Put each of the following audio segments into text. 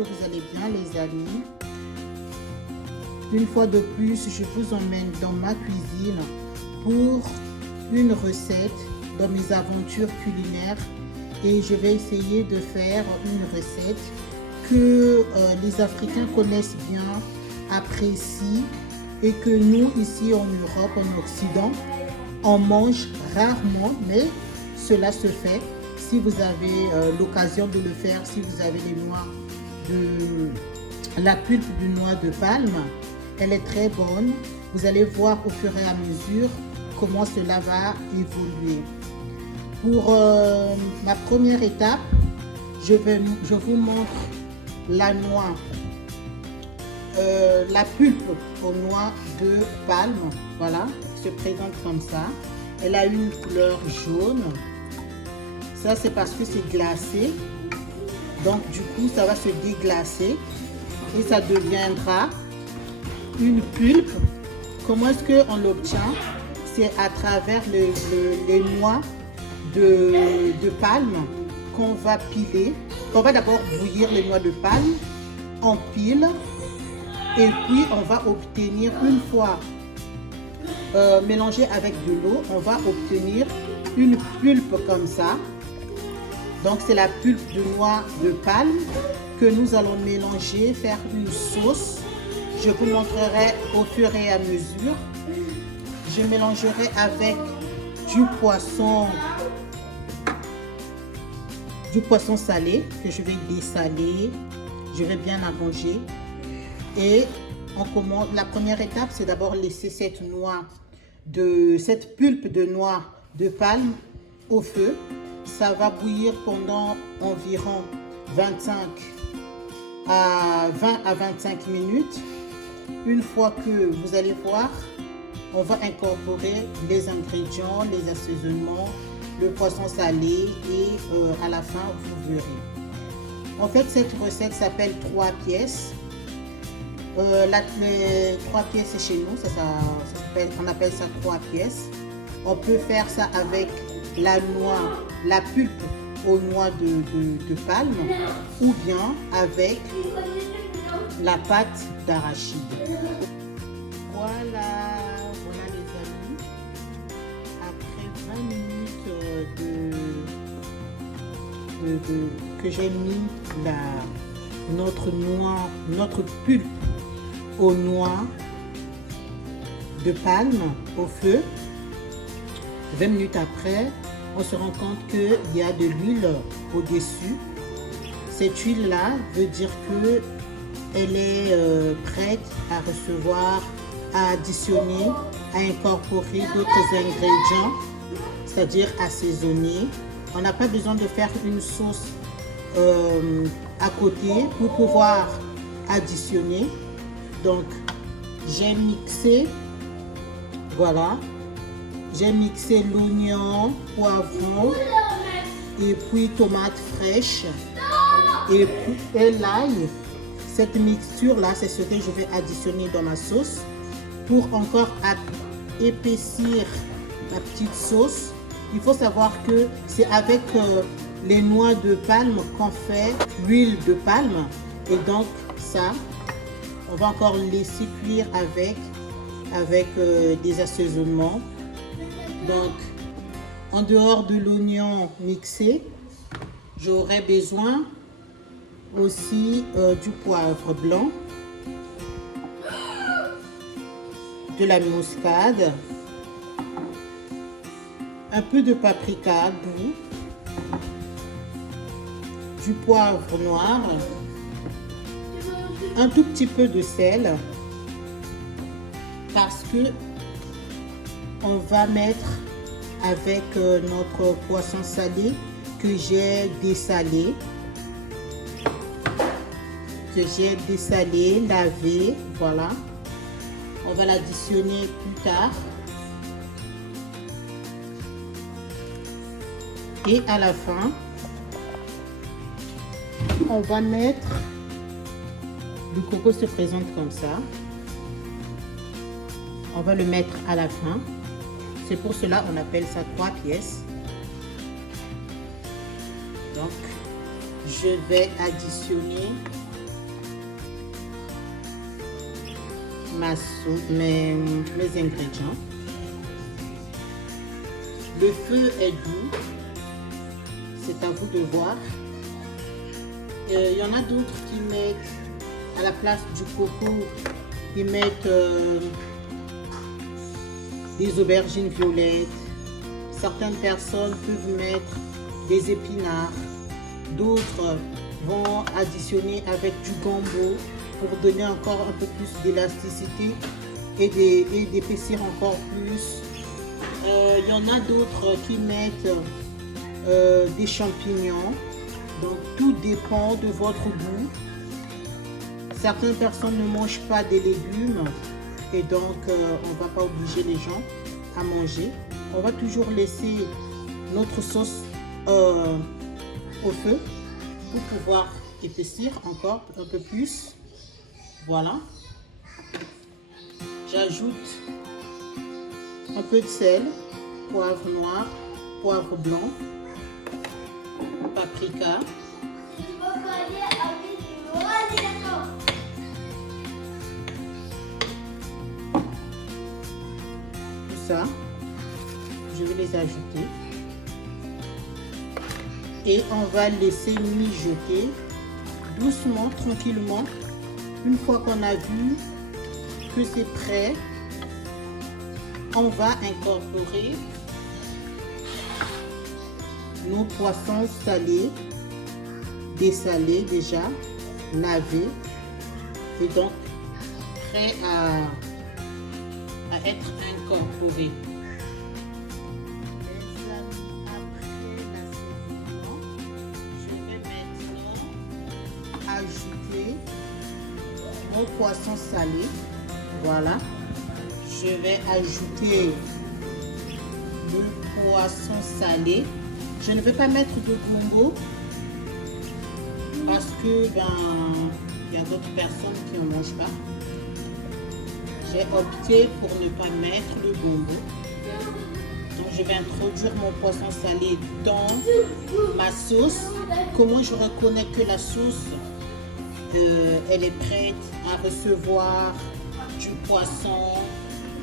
que vous allez bien les amis. Une fois de plus, je vous emmène dans ma cuisine pour une recette dans mes aventures culinaires et je vais essayer de faire une recette que les Africains connaissent bien, apprécient et que nous ici en Europe, en Occident, on mange rarement, mais cela se fait. Si vous avez l'occasion de le faire, si vous avez la pulpe de noix de palme, elle est très bonne. Vous allez voir au fur et à mesure comment cela va évoluer. Pour ma première étape, je vous montre la noix, la pulpe aux noix de palme. Voilà, elle se présente comme ça. Elle a une couleur jaune. Ça, c'est parce que c'est glacé. Donc, du coup, ça va se déglacer et ça deviendra une pulpe. Comment est-ce qu'on l'obtient? C'est à travers les noix de palme qu'on va piler. On va d'abord bouillir les noix de palme, on pile et puis on va obtenir, une fois mélangé avec de l'eau, on va obtenir une pulpe comme ça. Donc c'est la pulpe de noix de palme que nous allons mélanger, faire une sauce. Je vous montrerai au fur et à mesure. Je mélangerai avec du poisson salé que je vais dessaler. Je vais bien arranger. Et on commence. La première étape, c'est d'abord laisser cette pulpe de noix de palme au feu. Ça va bouillir pendant environ 20 à 25 minutes. Une fois que vous allez voir, on va incorporer les ingrédients, les assaisonnements, le poisson salé et à la fin, vous verrez. En fait, cette recette s'appelle 3 pièces. Les 3 pièces chez nous, on appelle ça 3 pièces. On peut faire ça avec la pulpe aux noix de palme ou bien avec la pâte d'arachide. Voilà les amis. Après 20 minutes que j'ai mis notre pulpe aux noix de palme au feu, 20 minutes après, on se rend compte qu'il y a de l'huile au-dessus. Cette huile-là veut dire qu'elle est prête à recevoir, à additionner, à incorporer d'autres ingrédients, c'est-à-dire assaisonner. On n'a pas besoin de faire une sauce à côté pour pouvoir additionner. Donc, j'ai mixé, voilà. J'ai mixé l'oignon, poivron et puis tomate fraîche et l'ail. Cette mixture-là, c'est ce que je vais additionner dans ma sauce pour encore épaissir la petite sauce. Il faut savoir que c'est avec les noix de palme qu'on fait l'huile de palme. Et donc ça, on va encore laisser cuire avec des assaisonnements. Donc, en dehors de l'oignon mixé, j'aurai besoin aussi du poivre blanc, de la muscade, un peu de paprika doux, du poivre noir, un tout petit peu de sel, parce que on va mettre avec notre poisson salé que j'ai dessalé, lavé, voilà. On va l'additionner plus tard. Et à la fin, on va mettre, le coco se présente comme ça. On va le mettre à la fin. C'est pour cela qu'on appelle ça 3 pièces. Donc, je vais additionner mes ingrédients. Le feu est doux, c'est à vous de voir. Il y en a d'autres qui mettent à la place du coco, ils mettent des aubergines violettes. Certaines personnes peuvent mettre des épinards. D'autres vont additionner avec du gombo pour donner encore un peu plus d'élasticité et d'épaissir encore plus. Il y en a d'autres qui mettent des champignons. Donc tout dépend de votre goût. Certaines personnes ne mangent pas des légumes et donc on ne va pas obliger les gens à manger. On va toujours laisser notre sauce au feu pour pouvoir épaissir encore un peu plus. Voilà. J'ajoute un peu de sel, poivre noir, poivre blanc, paprika. Tout ça, je vais les ajouter. Et on va laisser mijoter doucement, tranquillement. Une fois qu'on a vu que c'est prêt, on va incorporer nos poissons salés, dessalés déjà, lavés et donc prêts à être incorporés. Ajouter mon poisson salé. Voilà, je vais ajouter le poisson salé. Je ne vais pas mettre de gombo parce que il y a d'autres personnes qui ne mangent pas. J'ai opté pour ne pas mettre le gombo. Donc je vais introduire mon poisson salé dans ma sauce. Comment je reconnais que la sauce elle est prête à recevoir du poisson?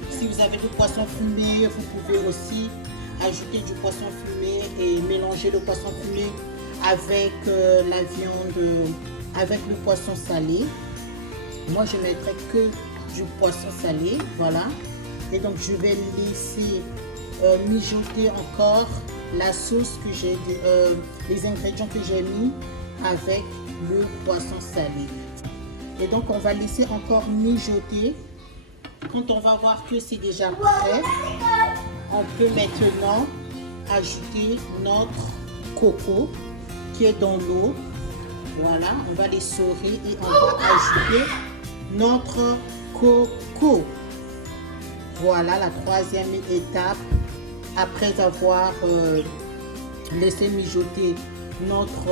Si vous avez du poisson fumé, vous pouvez aussi ajouter du poisson fumé et mélanger le poisson fumé avec la viande, avec le poisson salé. Moi je mettrai que du poisson salé, voilà. Et donc je vais laisser mijoter encore la sauce que j'ai, les ingrédients que j'ai mis avec le poisson salé. Et donc on va laisser encore mijoter. Quand on va voir que c'est déjà prêt, on peut maintenant ajouter notre coco qui est dans l'eau. Voilà, on va les saurer et on va ajouter notre coco. Voilà la troisième étape. Après avoir laissé mijoter notre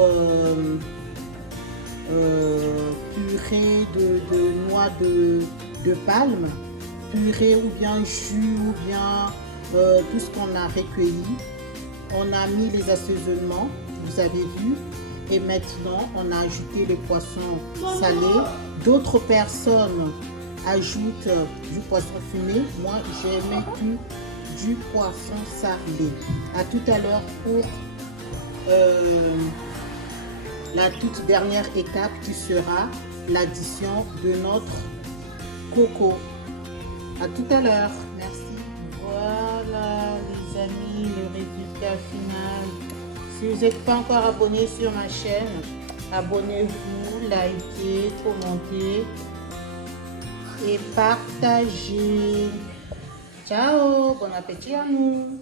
purée de noix de palme, purée ou bien jus ou bien tout ce qu'on a recueilli. On a mis les assaisonnements, vous avez vu, et maintenant on a ajouté les poissons salés. D'autres personnes ajoutent du poisson fumé. Moi j'ai mis du poisson salé. À tout à l'heure pour la toute dernière étape qui sera l'addition de notre coco. À tout à l'heure. Merci. Voilà les amis, le résultat final. Si vous n'êtes pas encore abonné sur ma chaîne, abonnez-vous, likez, commentez et partagez. Ciao, bon appétit à nous.